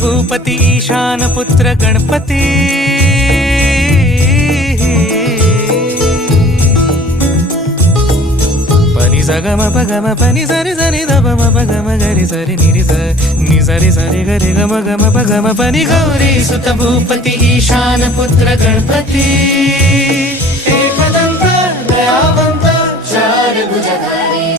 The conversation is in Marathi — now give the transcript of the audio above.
भूपती ईशान पुत्र गणपती पनि सगम पगम पनि सरि सरि ध म पगम गरि सरि निरि स नि सरि सरि गरि गम गम पगम पनि गौरी सुत भूपती ईशान पुत्र गणपती एकदंत दयावंत चार भुजधारी